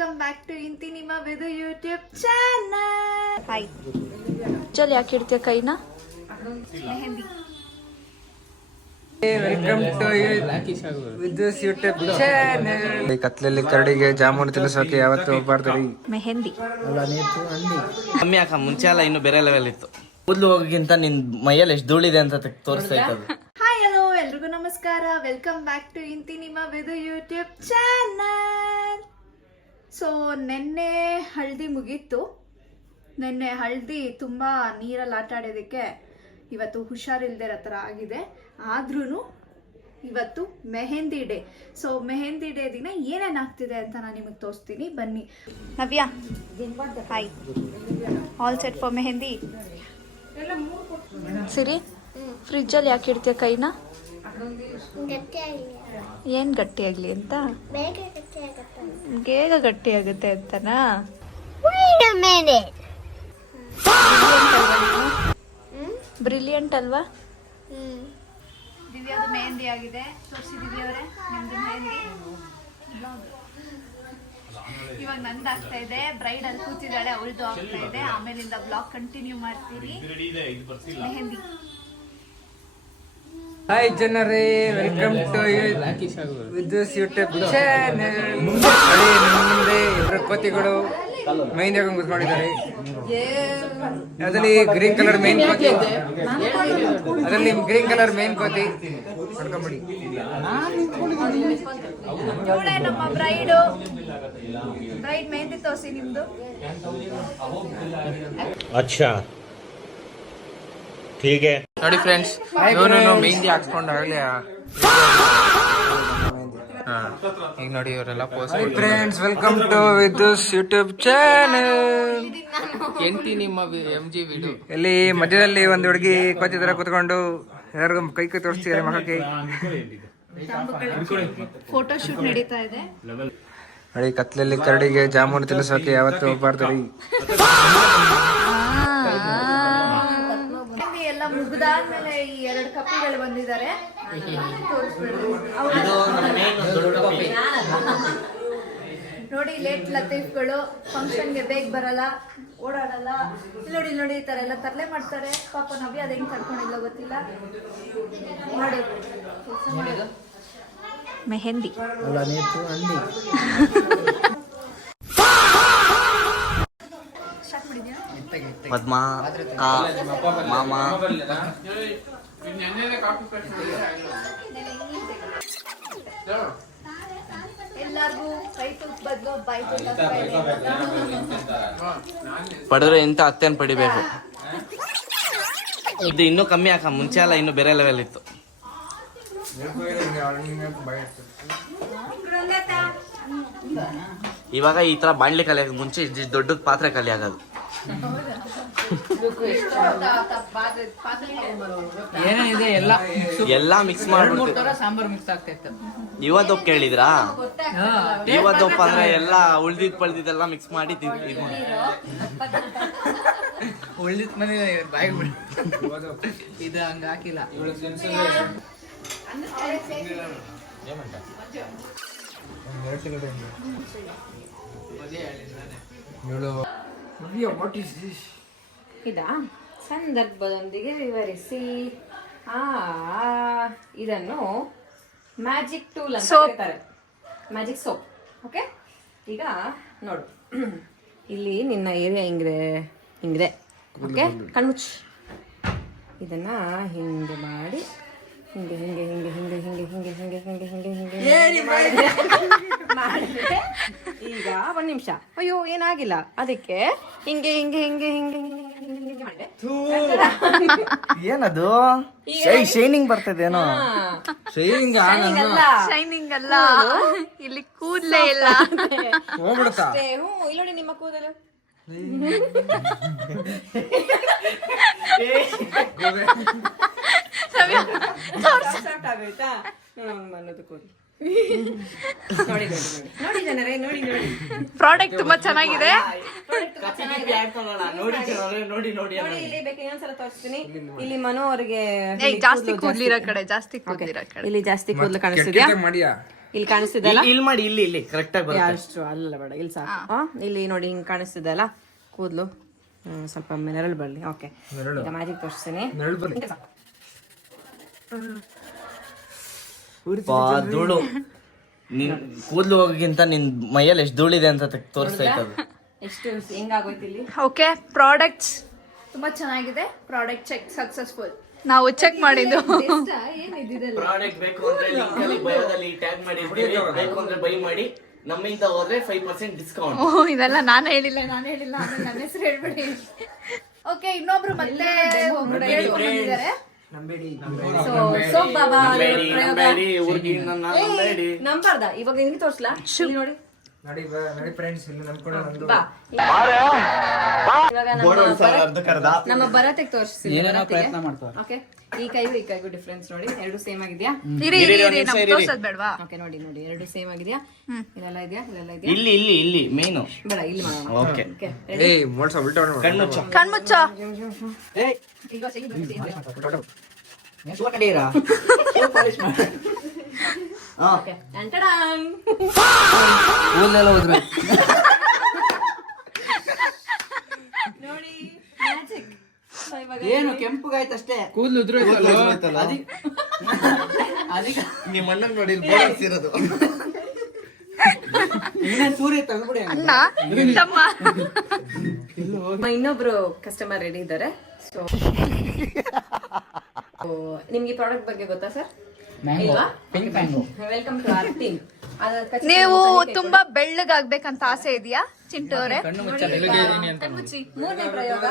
Welcome back to ಇಂತಿ ನಿಮ್ಮ ವಿದು YouTube channel. Hi ಚಲ್ ಯಾಕೆ ಇಡ್ತೀಯ ಕೈನ? Mehndi. Welcome to Vidu's YouTube channel. ಕತ್ಲಲ್ಲಿ ಕರಡಿಗೆ ಜಾಮೂನು ತಿನ್ನಿಸೋಕೆ ಯಾವತ್ತೂ ಹೋಗ್ಬಾರ್ದು. ಮೆಹಂದಿ ಕಮ್ಮಿ ಯಾಕ ಮುಂಚೆ ಎಲ್ಲ ಇನ್ನು ಬೇರೆ ಲೆವೆಲ್ ಇತ್ತು. ಕೂದಲು ಹೋಗೋಕ್ಕಿಂತ ನಿನ್ ಮೈಯಲ್ಲಿ ಎಷ್ಟು ಧೂಳಿದೆ ಅಂತ ತೋರಿಸ್ತಾ ಇತ್ತು. ಹಾಯ್ ಹಲೋ ಎಲ್ರಿಗೂ ನಮಸ್ಕಾರ. ವೆಲ್ಕಮ್ ಬ್ಯಾಕ್ ಟು ಇಂತಿ ನಿಮ್ಮ ವಿದು ಯೂಟ್ಯೂಬ್ ಚಾನಲ್. ಸೊ ನೆನ್ನೆ ಹಳದಿ ಮುಗೀತು. ನೆನ್ನೆ ಹಳದಿ ತುಂಬ ನೀರಲ್ಲಿ ಆಟ ಆಡೋದಕ್ಕೆ ಇವತ್ತು ಹುಷಾರಿಲ್ದಿರೋ ಥರ ಆಗಿದೆ. ಆದ್ರೂ ಇವತ್ತು mehndi day. So mehndi day ದಿನ ಏನೇನು ಆಗ್ತಿದೆ ಅಂತ ನಾನು ನಿಮಗೆ ತೋರಿಸ್ತೀನಿ, ಬನ್ನಿ. Navya hi. All set for mehndi. Siri ಫ್ರಿಜ್ಜಲ್ಲಿ ಯಾಕೆ ಇಡ್ತೀಯ ಕೈನ? ಏನು ಗಟ್ಟಿಯಾಗಲಿ ಅಂತ? ಬೇಗ ಗಟ್ಟಿಯಾಗುತ್ತೆ ಅಂತನಾ? ಬ್ರಿಲಿಯಂಟ್ ಅಲ್ವಾ? ದಿವ್ಯಾದು ಮೆಹಂದಿ ಆಗಿದೆ. ತೋರಿಸಿ ದಿವ್ಯವರೇ ನಿಮ್ದು ಮೆಹಂದಿ. ಇವಾಗ ನಂದು ಆಗ್ತಾ ಇದೆ. ಬ್ರೈಡ್ ಅಲ್ಲಿ ಕೂತಿದ್ದಾಳೆ, ಅವಳದು ಆಗ್ತಾ ಇದೆ. ಆಮೇಲಿಂದ ಬ್ಲಾಗ್ ಕಂಟಿನ್ಯೂ ಮಾಡ್ತೀನಿ. ಮೆಹಂದಿ. ಹಾಯ್ ಜನರೇ, welcome to Vidu's YouTube channel. ಮುಂದೆ ಇಬ್ಬರು ಕೋತಿಗಳು ಮೆಹಂದಿ ಹಾಕೊಂಡು ಕೂತ್ಕೊಂಡಿದ್ದಾರೆ. ಅದರಲ್ಲಿ ಗ್ರೀನ್ ಕಲರ್ ಮೇನ್ ಕೋತಿ, ನೋಡ್ಕೊಂಬಿಡಿ. ಇವಳೇ ನಮ್ಮ ಬ್ರೈಡು. ಬ್ರೈಡ್ ಮೆಹಂದಿ ತೋರಿಸಿ ನಿಮ್ದು. अच्छा ठीक है. ನೋಡಿ ಫ್ರೆಂಡ್ಸ್, ಇವನು ಮೆಹಂದಿ ಹಾಕ್ಸ್ಕೊಂಡಾಗಲೇ ಈಗ ನೋಡಿ ಇವರೆಲ್ಲ pose. Friends, welcome to Vidu's YouTube channel. ಎಂಟಿ ನಿಮ್ಮ MG ವಿಡಿಯೋ. ಇಲ್ಲಿ ಮಧ್ಯದಲ್ಲಿ ಒಂದು ಹುಡುಗಿ ಕೋತಿ ತರ ಕೂತ್ಕೊಂಡು ಎಲ್ಲರಿಗೂ ಕೈ ತೋರಿಸ್ತಿದ್ದಾರೆ ಮಗಕ್ಕೆ. ಫೋಟೋ ಶೂಟ್ ನಡೀತಾ ಇದೆ. ನೋಡಿ, ಕತ್ಲಲ್ಲಿ ಕರಡಿಗೆ ಜಾಮೂನು ತಿನ್ನಿಸೋಕೆ ಯಾವತ್ತೂ ಹೋಗ್ಬಾರ್ದು. ಎಲ್ಲ ಮುಗ್ದಾದ್ಮೇಲೆ ಈ 2 ಕಪ್ಪಿಗಳು ಬಂದಿದ್ದಾರೆ. ನೋಡಿ, ಲೇಟ್ ಲತೀಫ್ಗಳು ಫಂಕ್ಷನ್ಗೆ ಬೇಗ ಬರಲ್ಲ, ಓಡಾಡಲ್ಲ. ನೋಡಿ ನೋಡಿ, ಈ ತರ ಎಲ್ಲ ತರಲೆ ಮಾಡ್ತಾರೆ. ಪಾಪ ನವ್ಯ ಅದ್ ಹೆಂಗ್ ತಡ್ಕೊಂಡಿಲ್ಲ ಗೊತ್ತಿಲ್ಲ. ನೋಡಿ ಮೆಹಂದಿ. ಪದ್ಮ ಮಾಮ ಎಲ್ಲಾರ್ಗೂ ಕೈ ತೂತ್ ಬದಲು ಬಾಯಿ ತೂತ ಪಡೆದ್ರೆ ಇಂತ ಅತ್ತೆನ್ ಪಡಿಬೇಕು. ಇದು ಇನ್ನೂ ಕಮ್ಮಿ ಯಾಕ ಮುಂಚೆ ಎಲ್ಲ ಇನ್ನು ಬೇರೆ ಲೆವೆಲ್ ಇತ್ತು. ಇವಾಗ ಈ ತರ ಬಾಣ್ಲಿ ಕಲಿ ಆಗ ಮುಂಚೆ ದೊಡ್ಡ ಪಾತ್ರೆ ಕಲಿ ಆಗೋದು. ಏನೇನಿದೆ ಎಲ್ಲ ಮಿಕ್ಸ್ ಮಾಡ್ಬಿಟ್ಟು ಇವತ್ತು ಕೇಳಿದ್ರಾ? ಇವತ್ತಪ್ಪ ಅಂದ್ರೆ ಎಲ್ಲ ಉಳ್ದಿದ್ ಪಳ್ದಿದ್ದೆಲ್ಲ ಮಿಕ್ಸ್ ಮಾಡಿ ಉಳಿದ ಮನೆ ಬಾಯಿ ಇದು ಹಂಗ ಹಾಕಿಲ್ಲ. ಇದಾ ಸಂದರ್ಭದೊಂದಿಗೆ ವಿವರಿಸಿ. ಇದನ್ನು ಮ್ಯಾಜಿಕ್ ಟೂಲ್ ಅಂತ ಹೇಳ್ತಾರೆ, ಮ್ಯಾಜಿಕ್ ಸೋಪ್. ಓಕೆ, ಈಗ ನೋಡು, ಇಲ್ಲಿ ನಿನ್ನ ಏರಿಯಾ ಹಿಂಗಿದೆ. ಓಕೆ, ಕಣ್ಮುಚ್ಚು. ಇದನ್ನ ಹಿಂಗೆ ಮಾಡಿ ಹಿಂಗೆ ಹಿಂಗೆ ಹಿಂಗೆ ಹಿಂಗೆ ಹಿಂಗೆ ಹಿಂಗೆ ಹಿಂಗೆ ಹಿಂಗೆ ಹಿಂಗೆ ಹಿಂಗೆ ಮಾಡಿದ್ರೆ ಈಗ 1 ನಿಮಿಷ. ಅಯ್ಯೋ, ಏನಾಗಿಲ್ಲ. ಅದಕ್ಕೆ ಹಿಂಗೆ ಹಿಂಗೆ ಹಿಂಗೆ ಹಿಂಗೆ ಹಿಂಗೆ ಹಿಂಗೆ ಮಾಡಿದೆ. ಏನದು ಶೈನಿಂಗ್ ಬರ್ತದೇನೋ? ಶೈನಿಂಗ್ ಅಲ್ಲ, ಇಲ್ಲಿ ಕೂದಲೇ ಇಲ್ಲ. ಅಷ್ಟೇ. ಇಲ್ಲಿ ನೋಡಿ ನಿಮ್ಮ ಕೂದಲು. ಸಾಕಾಗೋಯ್ತಾ? ಅನ್ನೋದು ಕೂದಲು. ನೋಡಿ ನೋಡಿ ಜನರೇ, ನೋಡಿ ನೋಡಿ. ಪ್ರಾಡಕ್ಟ್ ತುಂಬಾ ಚೆನ್ನಾಗಿದೆ. ನೋಡಿ ನೋಡಿ ಇಲ್ಲಿ ಬೇಕು ಇನ್ನೊಂದ್ಸಲ ತೋರಿಸ್ತೀನಿ. ಇಲ್ಲಿ ಮನು ಅವ್ರಿಗೆ ಜಾಸ್ತಿ ಕೂದಲಿರೋ ಕಡೆ, ಇಲ್ಲಿ ಜಾಸ್ತಿ ಕೂದಲು ಕಾಣಿಸ್ತಿದ್ಯಾ? ಇಲ್ಲಿ ಕಾಣಿಸ್ತಿದೆಲ್ಲ ಇಲ್ಲಿ ಮಾಡಿ, ಇಲ್ಲಿ ಇಲ್ಲಿ ಕರೆಕ್ಟ್ ಆಗಿ ಬರುತ್ತೆ. ಅಷ್ಟು ಅಲ್ಲ ಬೇಡ, ಇಲ್ಲಿ ಸಾಕು. ಇಲ್ಲಿ ನೋಡಿ ಹಿಂಗ್ ಕಾಣಿಸ್ತಿದೆ ಅಲ್ಲ ಕೂದಲು, ಸ್ವಲ್ಪ ನೆರಳು ಬರಲಿ. ಓಕೆ, ಈಗ ಮ್ಯಾಜಿಕ್ ತೋರಿಸ್ತೀನಿ. ಧೂಳು ನಿನ್ ಕೂದಲು ಹೋಗೋಕ್ಕಿಂತ ನಿನ್ ಮೈಯಲ್ಲಿ ಎಷ್ಟು ಧೂಳಿದೆ ಅಂತ ತೋರಿಸ್ತಾ ಇತ್ತು. ಎಷ್ಟು ಹೆಂಗಾಗೋಯ್ತು ಇಲ್ಲಿ. ಓಕೆ, ಪ್ರಾಡಕ್ಟ್ಸ್ ತುಂಬಾ ಚೆನ್ನಾಗಿದೆ. Product check successful. ನಾವು ಚೆಕ್ ಮಾಡಿದ್ದು. ಪ್ರಾಡಕ್ಟ್ ಬೇಕು ಅಂದ್ರೆ ಲಿಂಕ್ ಅಲ್ಲಿ ಬಯೋದಲ್ಲಿ ಟ್ಯಾಗ್ ಮಾಡಿರ್ತೀವಿ, ಬೇಕು ಅಂದ್ರೆ ಬೈ ಮಾಡಿ. ನಮ್ಮಿಂದ ಹೋದ್ರೆ 5% ಡಿಸ್ಕೌಂಟ್. ಇದೆಲ್ಲ ನಾನು ಹೇಳಿಲ್ಲ, ಆಮೇಲೆ ನನ್ನ ಹೆಸರು ಹೇಳ್ಬೇಡಿ. ಓಕೆ, ಇನ್ನೊಬ್ರು ಮತ್ತೆ ಬಂದಿದ್ದಾರೆ. ನಂಬರ್ದ ಇವಾಗ ನಿನ್ಗೆ ತೋರ್ಸ್ಲಾ? ಇಲ್ಲಿ ನೋಡಿ ನಮ್ಮ ಭರತಿಗೆ ತೋರಿಸ್ತೀನಿ. ಓಕೆ, ಈ ಕೈಗೂ ಡಿಫ್ರೆನ್ಸ್ ನೋಡಿ, ಎರಡು ಸೇಮ್ ಆಗಿದ್ಯಾ? ಓಕೆ, ನೋಡಿ ನೋಡಿ, ಎರಡು ಸೇಮ್ ಆಗಿದ್ಯಾ? ಇದೆಲ್ಲ ಇದೆಯಾ? ಇದೆಲ್ಲ ಇದೆಯಾ? ಇಲ್ಲಿ ಇಲ್ಲಿ ಇಲ್ಲಿ ಮೇನು ಬೇಡ, ಇಲ್ಲಿ ಮಾಡೋಣ. ಓಕೆ, ಕಣ್ಮುಚ್ಚ. ಈಗ ಓಕೆ, ಟಂಟಡಾನ್. ನೋಡಿ ಮ್ಯಾಜಿಕ್. ಏನು ಕೆಂಪುಗಾಯ್ತಷ್ಟೇ, ಕೂದಲು ನಿಮ್ಮ ಅಣ್ಣನ್ ನೋಡಿ ಬೋರ್ಸಿರೋದು. ಸೂರ್ಯ ತೆಗೆದ್ಬಿಡಿ. ಇನ್ನೊಬ್ರು ಕಸ್ಟಮರ್ ರೆಡಿ ಇದ್ದಾರೆ. ಸೊ ನಿಮ್ಗೆ ಪ್ರಾಡಕ್ಟ್ ಬಗ್ಗೆ ಗೊತ್ತಾ sir? Welcome to our team. ನೀವು ತುಂಬಾ ಬೆಳ್ಳಗಾಗ್ಬೇಕಂತ ಆಸೆ ಇದೆಯಾ ಚಿಂಟು ಅವರೇ? ಮೂರನೇ ಪ್ರಯೋಗ.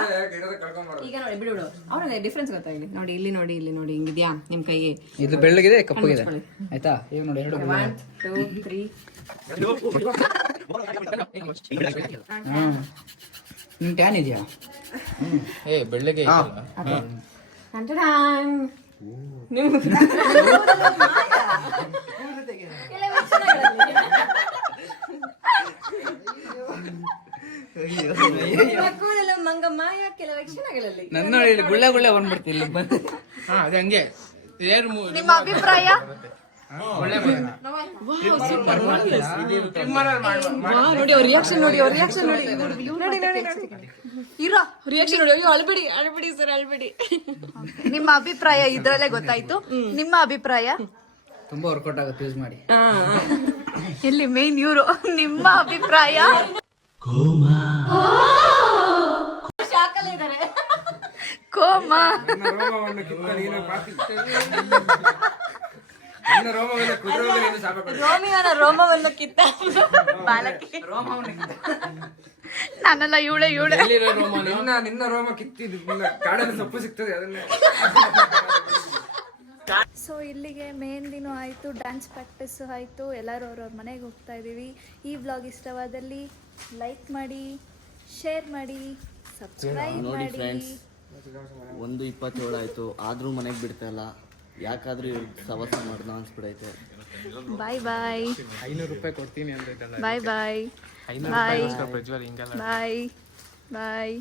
ಈಗ ನೋಡಿ, ಬಿಡು ಅವ್ರಿಗೆ ಡಿಫ್ರೆನ್ಸ್ ಗೊತ್ತಾಗಲಿ. ನೋಡಿ, ಇಲ್ಲಿ ನೋಡಿ, ಇಲ್ಲಿ ನೋಡಿ, ಹಿಂಗಿದ್ಯಾ ನಿಮ್ ಕೈಗೆ? ಇದು ಬೆಳ್ಳಗಿದೆ, ಕಪ್ಪಗಿದೆ. ಆಯ್ತಾ? ಈಗ ನೋಡಿ, ಎರಡು 1 2 3. ನಿನ್ ಟ್ಯಾನ್ ಇದೆಯಾ? ಬೆಳ್ಳಗೆ ಮಂಗ ಮಾಯ ಕೆಲವು ಕ್ಷಣಗಳಲ್ಲಿ ನನ್ನ ನೋಡಿ, ಗುಳ್ಳೆ ಗುಳ್ಳೆ ಬಂದ್ಬಿಡ್ತಿಲ್ಲ. ಅದೇ ಹಂಗೆ. ನಿಮ್ಮ ಅಭಿಪ್ರಾಯ? ನೋಡಿ ಅವ್ರ ರಿಯಾಕ್ಷನ್ ನೋಡಿ, ಅವ್ರ ರಿಯಾಕ್ಷನ್ ನೋಡಿ, ನೋಡಿ ನೋಡಿ ಇರೋ ರಿಯಾಕ್ಷನ್ ನೋಡಿ. ಅಯ್ಯೋ, ಅಳ್ಬೇಡಿ ಅಳ್ಬೇಡಿ ಸರ್, ಅಳ್ಬೇಡಿ. ನಿಮ್ಮ ಅಭಿಪ್ರಾಯ ಇದ್ರಲ್ಲೇ ಗೊತ್ತಾಯ್ತು. ನಿಮ್ಮ ಅಭಿಪ್ರಾಯ? ತುಂಬಾ ವರ್ಕೌಟ್ ಆಗುತ್ತೆ, ಯೂಸ್ ಮಾಡಿ. ಎಲ್ಲಿ ಮೇನ್ ಇವರು? ನಿಮ್ಮ ಅಭಿಪ್ರಾಯ? ಶಾಕಲ್ಲಿ ಇದ್ದಾರೆ. ಕೋಮಾ ರೋಮಿಯೋನ ರೋಮವನ್ನು ಕಿತ್ತ ಬಾಲಕಿ. ನಾನಲ್ಲ, ಇವಳೆ. ನಿನ್ನ ರೋಮ ಕಿತ್ತಿದ್ದು ಕಾಡಲ್ಲಿ ಸೊಪ್ಪು ಸಿಗ್ತದೆ, ಅದನ್ನೇ. ಸೊ ಇಲ್ಲಿಗೆ ಮೆಹಂದಿನೂ ಆಯಿತು, ಡ್ಯಾನ್ಸ್ ಪ್ರಾಕ್ಟೀಸು ಆಯಿತು. ಎಲ್ಲರೂ ಅವ್ರವ್ರ ಮನೆಗೆ ಹೋಗ್ತಾ ಇದ್ದೀವಿ. ಈ ವ್ಲಾಗ್ ಇಷ್ಟವಾದಲ್ಲಿ ಲೈಕ್ ಮಾಡಿ, ಶೇರ್ ಮಾಡಿ, ಸಬ್ಸ್ಕ್ರೈಬ್ ನೋಡಿ ಮಾಡಿ. ಫ್ರೆಂಡ್ಸ್, 1:27 ಆಯ್ತು, ಆದ್ರೂ ಮನೆಗೆ ಬಿಡ್ತಾ ಇಲ್ಲ. ಯಾಕಾದ್ರೂ ಇವ್ರಿಗೆ ಸವಾಸ ಮಾಡ್ದ ಅನ್ಸ್ಬಿಡೈತೆ. ಬಾಯ್ ಬಾಯ್. 500 ರೂಪಾಯಿ ಕೊಡ್ತೀನಿ ಅಂತ. ಬಾಯ್ ಬಾಯ್. ಬಾಯ್ ಬಾಯ್ ಬಾಯ್.